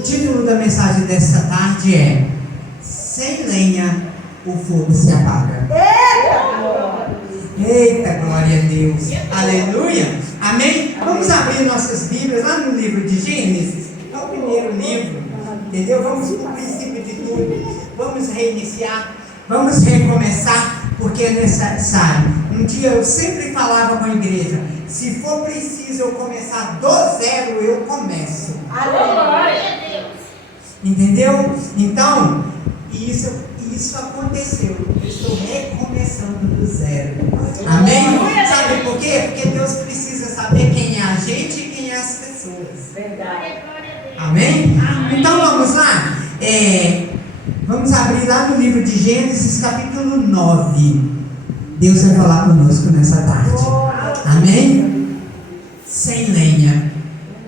O título da mensagem desta tarde é: sem lenha o fogo se apaga. Eita, glória a Deus, aleluia, amém? Vamos abrir nossas Bíblias lá no livro de Gênesis, é o primeiro livro, entendeu? Vamos para o princípio de tudo, vamos reiniciar, vamos recomeçar, porque é necessário. Um dia eu sempre falava com a igreja: se for preciso eu começar do zero, eu começo. Aleluia. Entendeu? Então, isso aconteceu. Eu estou recomeçando do zero. Amém? Sabe por quê? Porque Deus precisa saber quem é a gente e quem é as pessoas. Verdade. Amém? Então vamos lá. Vamos abrir lá no livro de Gênesis, capítulo 9. Deus vai falar conosco nessa tarde. Amém? Sem lenha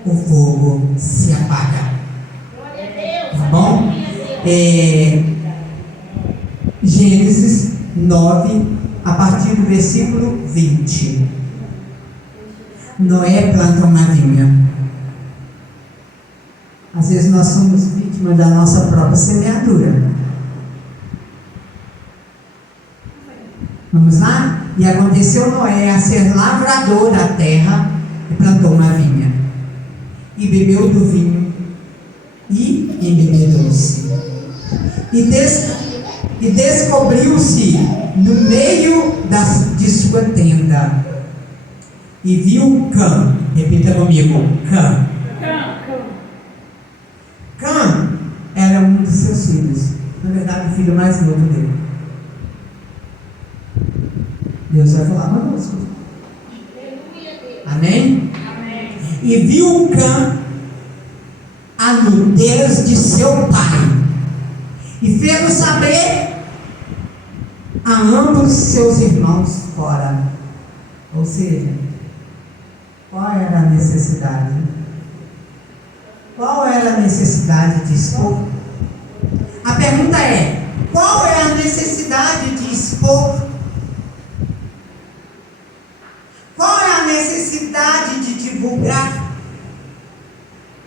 o fogo se apaga. Tá bom? Gênesis 9, a partir do versículo 20. Noé planta uma vinha. Às vezes nós somos vítimas da nossa própria semeadura. Vamos lá? E aconteceu Noé a ser lavrador da terra e plantou uma vinha. E bebeu do vinho e embebedou-se. E descobriu-se no meio de sua tenda. E viu Cã. Repita comigo: Cã. Cã era um dos seus filhos. Na verdade, o filho mais novo dele. Deus vai falar conosco. Amém? Amém. E viu Cã a nudez de seu pai. E fez saber a ambos seus irmãos fora. Ou seja, qual era a necessidade? Qual era a necessidade de expor? A pergunta é: qual é a necessidade de expor? Qual é a necessidade de divulgar?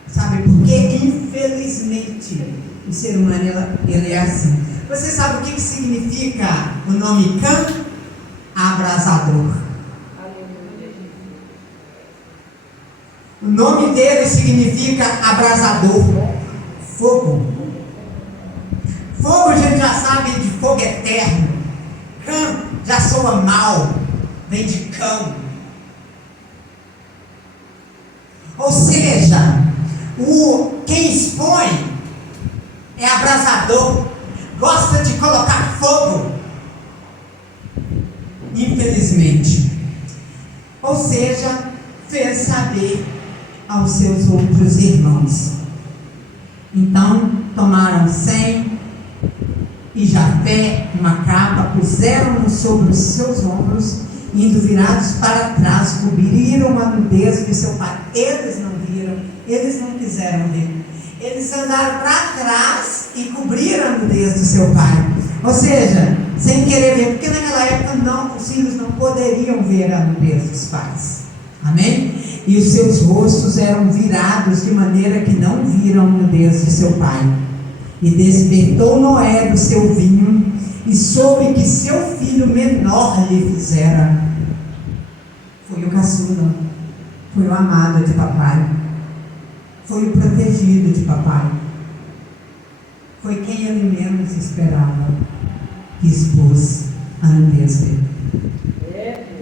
Sabe por quê? Infelizmente, o ser humano ele é assim. Você sabe o que significa o nome Cã? Abrasador. O nome dele significa abrasador, fogo. Fogo a gente já sabe de fogo eterno. Cã já soa mal, vem de cão. Ou seja, quem expõe é abrasador, gosta de colocar fogo. Infelizmente. Ou seja, fez saber aos seus outros irmãos. Então tomaram Sem e Jafé uma capa, puseram-no sobre os seus ombros, indo virados para trás, cobriram a nudez de seu pai. Eles não viram, eles não quiseram ver. Eles andaram para trás e cobriram a nudez de seu pai. Ou seja, sem querer ver, porque naquela época os filhos não poderiam ver a nudez dos pais. Amém? E os seus rostos eram virados de maneira que não viram a nudez de seu pai. E despertou Noé do seu vinho e soube que seu filho menor lhe fizera. Foi o caçula, foi o amado de papai, foi o protegido de papai, foi quem ele menos esperava que expôs a nudez dele.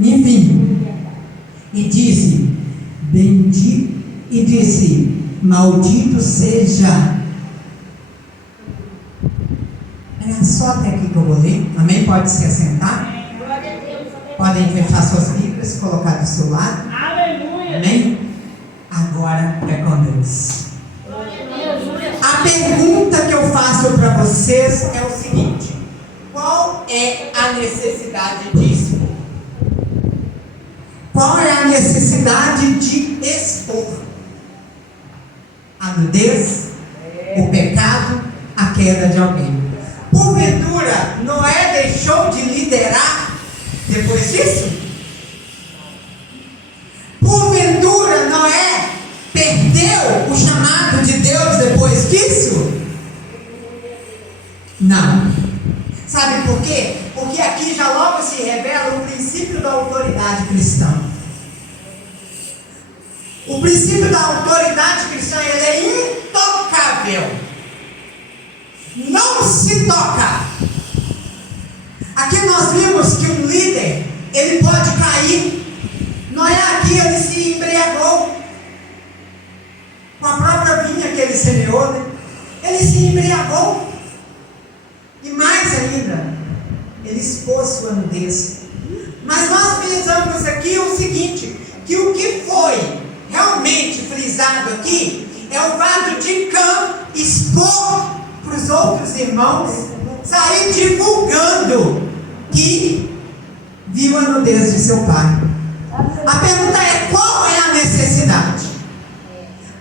Enfim, e disse: maldito seja. É só até aqui que eu vou ler. Amém? Pode se assentar. Podem fechar suas Bíblias, colocar do seu lado. Aleluia. Amém? Agora é com Deus. A pergunta que eu faço para vocês é o seguinte: qual é a necessidade disso? Qual é a necessidade de expor a nudez, o pecado, a queda de alguém? Porventura, Noé deixou de liderar depois disso? Porventura, Noé perdeu o chamado de Deus depois disso? cristã. O princípio da autoridade cristã, ele é intocável. Não se toca. Aqui nós vimos que um líder, ele pode cair. Noé aqui, ele se embriagou com a própria vinha que ele semeou, né? Ele se embriagou. E mais ainda, ele expôs sua nudez. Mas nós frisamos aqui o seguinte, que o que foi realmente frisado aqui é o fato de Cã expor para os outros irmãos, sair divulgando que viu a nudez de seu pai. A pergunta é: qual é a necessidade?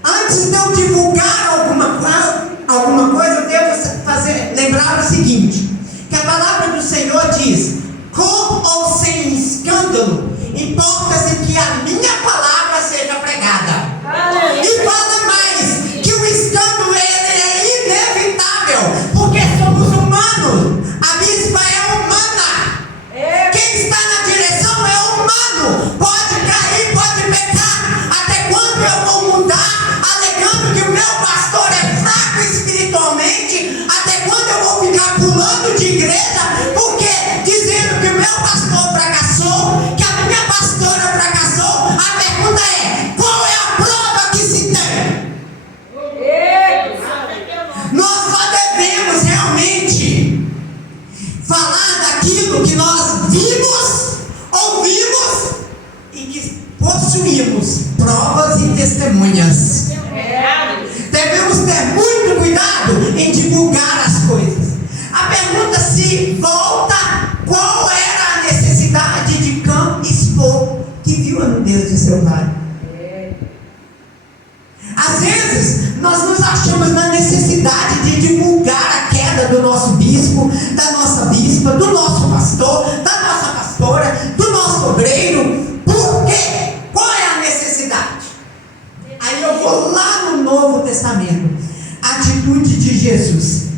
Antes de eu divulgar alguma coisa, eu devo lembrar o seguinte, que a palavra do Senhor diz: com ou sem escândalo, importa-se que a minha palavra seja pregada. E fala mais, que o escândalo ele é inevitável, porque somos humanos. A bispa é humana. Quem está na direção é humano. Pode cair, pode pecar. Até quando eu vou mudar, alegando que o meu pastor é fraco espiritualmente? Até quando eu vou ficar pulando de igreja, porque dizendo que o meu pastor fracassou, que a minha pastora fracassou? A pergunta é: qual é a prova que se tem? Nós só devemos realmente falar daquilo que nós vimos, ouvimos e que possuímos provas e testemunhas. Devemos ter muito cuidado em divulgar as coisas. A pergunta se volta: qual era a necessidade de Cã expor que viu a nudez de seu pai? Às vezes nós nos achamos na necessidade de divulgar a queda do nosso bispo, da nossa bispa, do nosso pastor, da nossa pastora, do nosso obreiro. Por quê? Qual é a necessidade? Aí eu vou lá no Novo Testamento. Atitude de Jesus.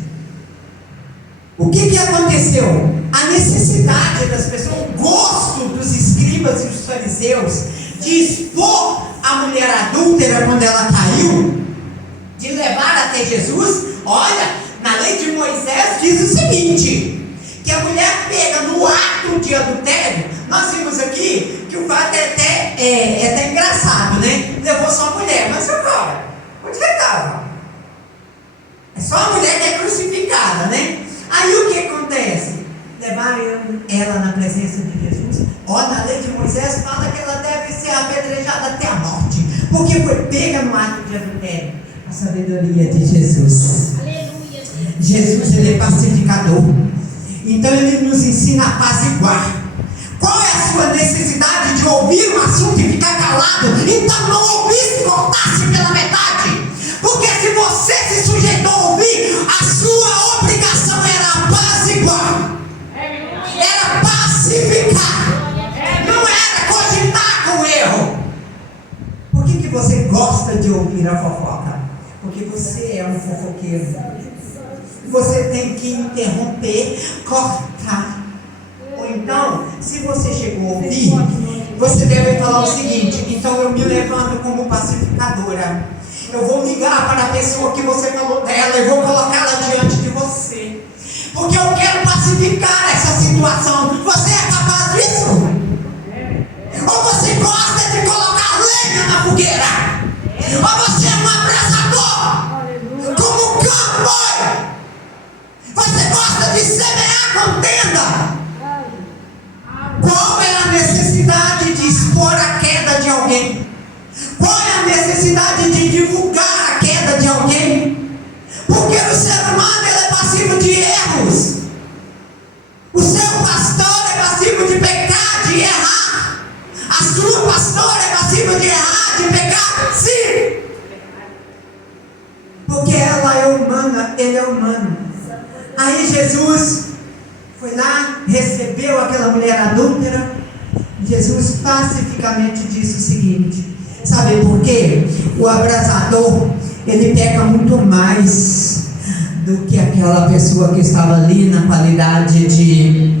O que aconteceu? A necessidade das pessoas, o gosto dos escribas e dos fariseus de expor a mulher adúltera quando ela caiu, de levar até Jesus. Olha, na lei de Moisés diz o seguinte, que a mulher pega no ato de adultério. Nós vimos aqui que o fato é até engraçado, né? Levou só a mulher, mas agora, onde que estava? É só a mulher que é crucificada, né? Aí o que acontece? Levaram ela na presença de Jesus. Na lei de Moisés fala que ela deve ser apedrejada até a morte, porque foi pega no ato de adultério. A sabedoria de Jesus. Aleluia. Jesus, ele é pacificador. Então ele nos ensina a apaziguar. Qual é a sua necessidade de ouvir um assunto e ficar calado? Então não ouvisse, cortasse pela metade. Porque se você se sujeitou a ouvir, a sua obrigação era apaziguar, era pacificar, não era cogitar com o erro. Por que você gosta de ouvir a fofoca? Porque você é um fofoqueiro. Você tem que interromper, cortar. Ou então, se você chegou a ouvir, você deve falar o seguinte: então eu me levanto como pacificadora. Eu vou ligar para a pessoa que você falou dela e vou colocá-la diante de você, porque eu quero pacificar essa situação. Você é capaz disso? Ou você gosta de colocar lenha na fogueira? Ou você é um abraçador, como Cã foi? Você gosta de semear contenda? Qual é a necessidade de expor a queda de alguém? Qual é a necessidade de divulgar a queda de alguém? Porque o ser humano ele é passivo de erros. O seu pastor é passivo de pecar, de errar. A sua pastora é passiva de errar, de pecar, sim. Porque ela é humana, ele é humano. Aí Jesus foi lá, recebeu aquela mulher adúltera. Jesus pacificamente disse o seguinte: sabe por quê? O abrasador, ele peca muito mais do que aquela pessoa que estava ali na qualidade de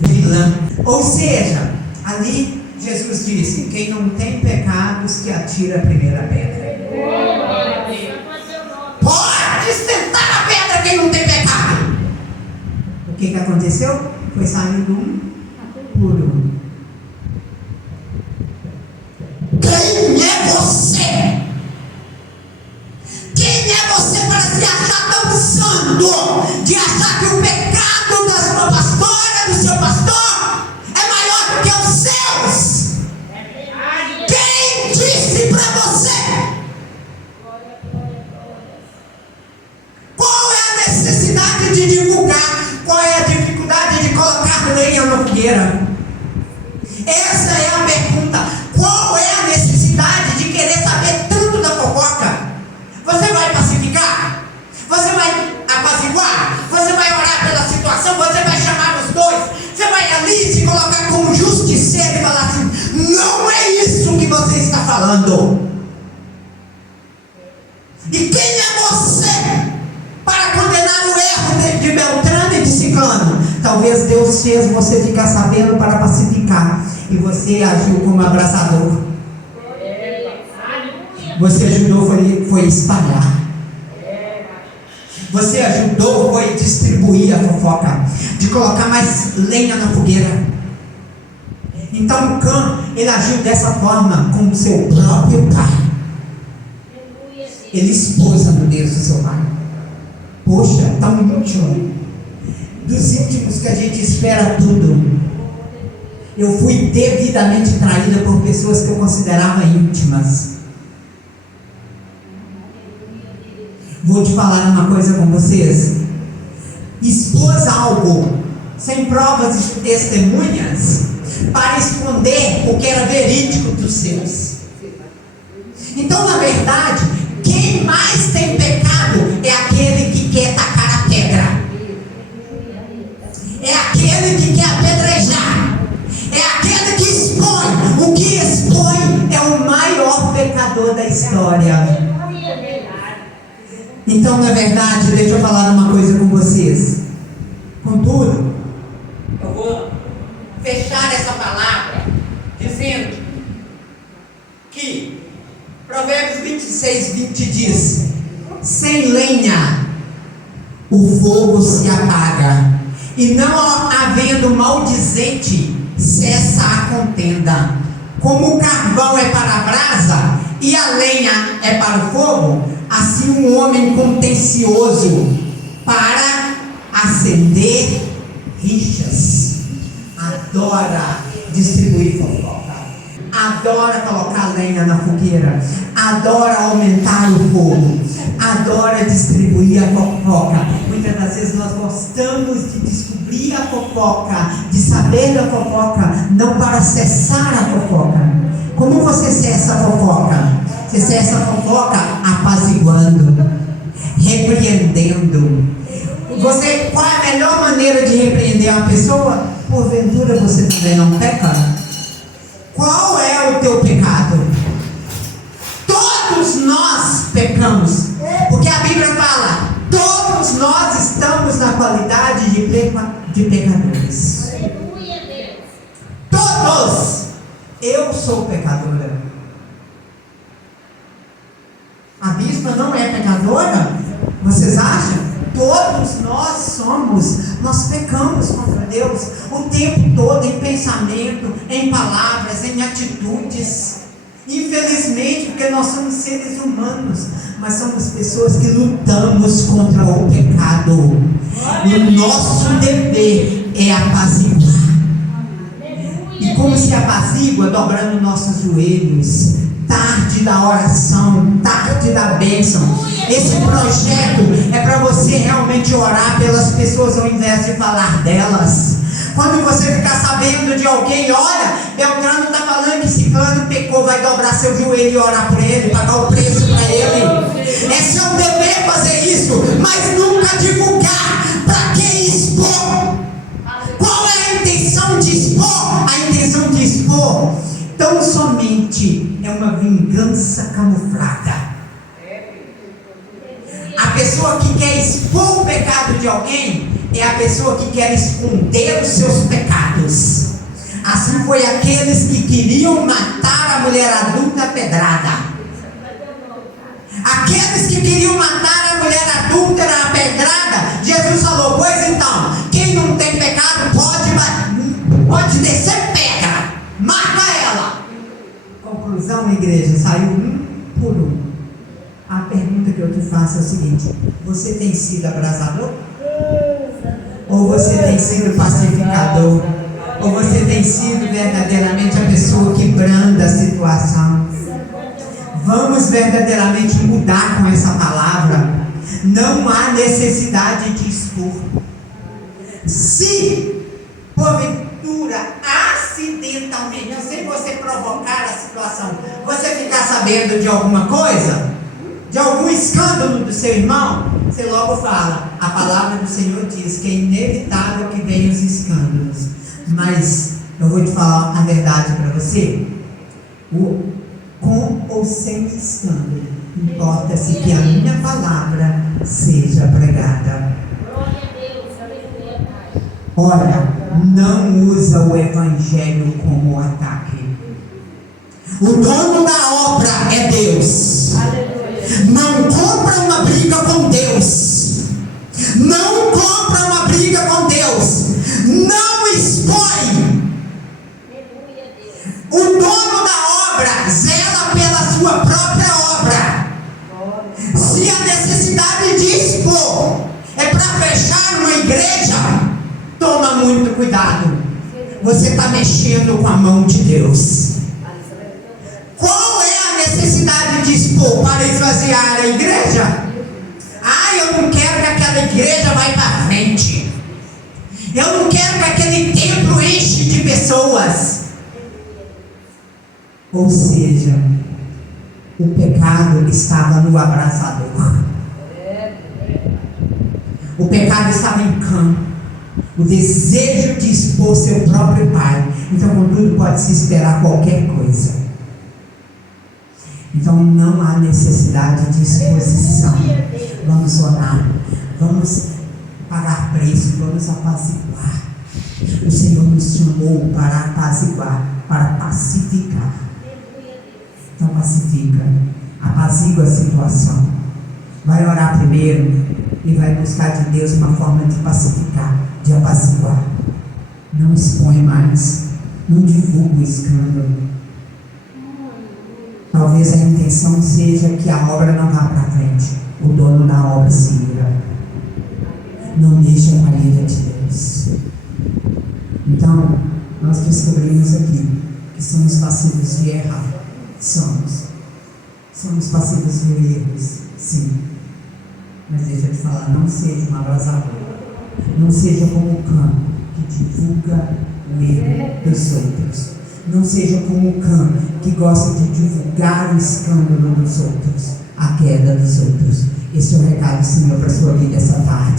vilã. Ou seja, ali Jesus disse: quem não tem pecados, que atira a primeira pedra. Pode sentar a pedra quem não tem pecado. O que aconteceu? Foi saindo um por um. Quem é você? Quem é você para se achar tão santo, de achar que o pecado da sua pastora, do seu pastor, é maior do que os seus? Quem disse para você? Qual é a necessidade de divulgar? Qual é a dificuldade de colocar lenha na fogueira? Essa é a pergunta. Qual é a necessidade de querer saber tanto da fofoca? Você vai pacificar? Você vai apaziguar? Você vai orar pela situação? Você vai chamar os dois? Você vai ali se colocar como justiceiro e falar assim: não é isso que você está falando. E quem é você para condenar o erro de Beltrano e de Ciclano? Talvez Deus fez você ficar sabendo para pacificar, e você agiu como abraçador. Você ajudou foi espalhar. Você ajudou foi distribuir a fofoca, de colocar mais lenha na fogueira. Então Cã, ele agiu dessa forma com o seu próprio pai. Ele expôs a nudez do seu pai. Poxa, tão íntimo. Dos íntimos que a gente espera tudo. Eu fui devidamente traída por pessoas que eu considerava íntimas. Vou te falar uma coisa com vocês. Expôs algo sem provas e testemunhas para esconder o que era verídico dos seus. Então, na verdade, quem mais tem pecado é aquele que quer tacar a pedra. É aquele que quer apedrejar. É aquele que expõe. O que expõe é o maior pecador da história. Então, na verdade, deixa eu falar uma coisa com vocês. Contudo, eu vou fechar essa palavra dizendo que Provérbios 26:20 diz: sem lenha o fogo se apaga, e não havendo maldizente cessa a contenda. Como o carvão é para a brasa e a lenha é para o fogo, assim um homem contencioso para acender rixas adora distribuir fofoca, adora colocar lenha na fogueira, adora aumentar o fogo, adora distribuir a fofoca. Muitas das vezes nós gostamos de descobrir a fofoca, de saber da fofoca, não para cessar a fofoca. Como você cessa a fofoca? Você cessa a fofoca apaziguando, repreendendo. Qual é a melhor maneira de repreender uma pessoa? Porventura você também não peca? Qual é o teu pecado? Todos nós pecamos, porque a Bíblia fala: todos nós estamos na qualidade de pecadores. Todos. Eu sou pecadora. A bispa não é pecadora? Vocês acham? Todos nós somos. Nós pecamos contra Deus o tempo todo, em pensamento, em palavras, em atitudes. Infelizmente, porque nós somos seres humanos, mas somos pessoas que lutamos contra o pecado. E o nosso dever é apaziguar. E como se apazigua? Dobrando nossos joelhos, tarde da oração, tarde da bênção. Esse projeto é para você realmente orar pelas pessoas ao invés de falar delas. Quando você ficar sabendo de alguém, olha, Beltrano está falando que Ciclano pecou, vai dobrar seu joelho e orar por ele, pagar o preço para ele. É seu dever fazer isso, mas nunca divulgar. Para que expor? Qual é a intenção de expor? A intenção de expor tão somente é uma vingança camuflada. A pessoa que quer expor o pecado de alguém é a pessoa que quer esconder os seus pecados. Assim foi aqueles que queriam matar a mulher adulta pedrada. Aqueles que queriam matar a mulher adulta na pedrada, Jesus falou: pois então, quem não tem pecado pode descer pedra, mata ela. Conclusão, igreja, saiu um por um. A pergunta que eu te faço é o seguinte: você tem sido abrasador? Ou você tem sido pacificador? Ou você tem sido verdadeiramente a pessoa que branda a situação? Vamos verdadeiramente mudar com essa palavra. Não há necessidade de expor. Se porventura, acidentalmente, sem você provocar a situação, você ficar sabendo de alguma coisa, de algum escândalo do seu irmão, você logo fala: a palavra do Senhor diz que é inevitável que venham os escândalos. Mas eu vou te falar a verdade para você: com ou sem escândalo, importa-se que a minha palavra seja pregada. Ora, não usa o evangelho como ataque. O dono da obra é Deus. Não compra uma briga com Deus. Não compra uma briga com Deus. Não expõe. O dono da obra zela pela sua própria obra. Se a necessidade de expor é para fechar uma igreja, toma muito cuidado. Você está mexendo com a mão de Deus. Qual é a necessidade de expor? Para esvaziar a igreja? Eu não quero que aquela igreja vá para frente. Eu não quero que aquele templo enche de pessoas. Ou seja, o pecado estava no abraçador. O pecado estava em campo. O desejo de expor seu próprio pai. Então, contudo, pode-se esperar qualquer coisa. Então, não há necessidade de exposição. Vamos orar. Vamos pagar preço. Vamos apaziguar. O Senhor nos chamou para apaziguar, para pacificar. Então, pacifica. Apazigua a situação. Vai orar primeiro e vai buscar de Deus uma forma de pacificar, de apaziguar. Não expõe mais. Não divulga o escândalo. Talvez a intenção seja que a obra não vá para frente. O dono da obra se ira. Não mexa com a ira de Deus. Então, nós descobrimos aqui que somos passivos de errar. Somos passivos de erros, sim. Mas deixa eu te falar, não seja um abrasador. Não seja como o cão que divulga o erro dos outros. Não seja como o cão que gosta de divulgar o escândalo dos outros, a queda dos outros. Esse é o recado, Senhor, para a sua vida essa tarde.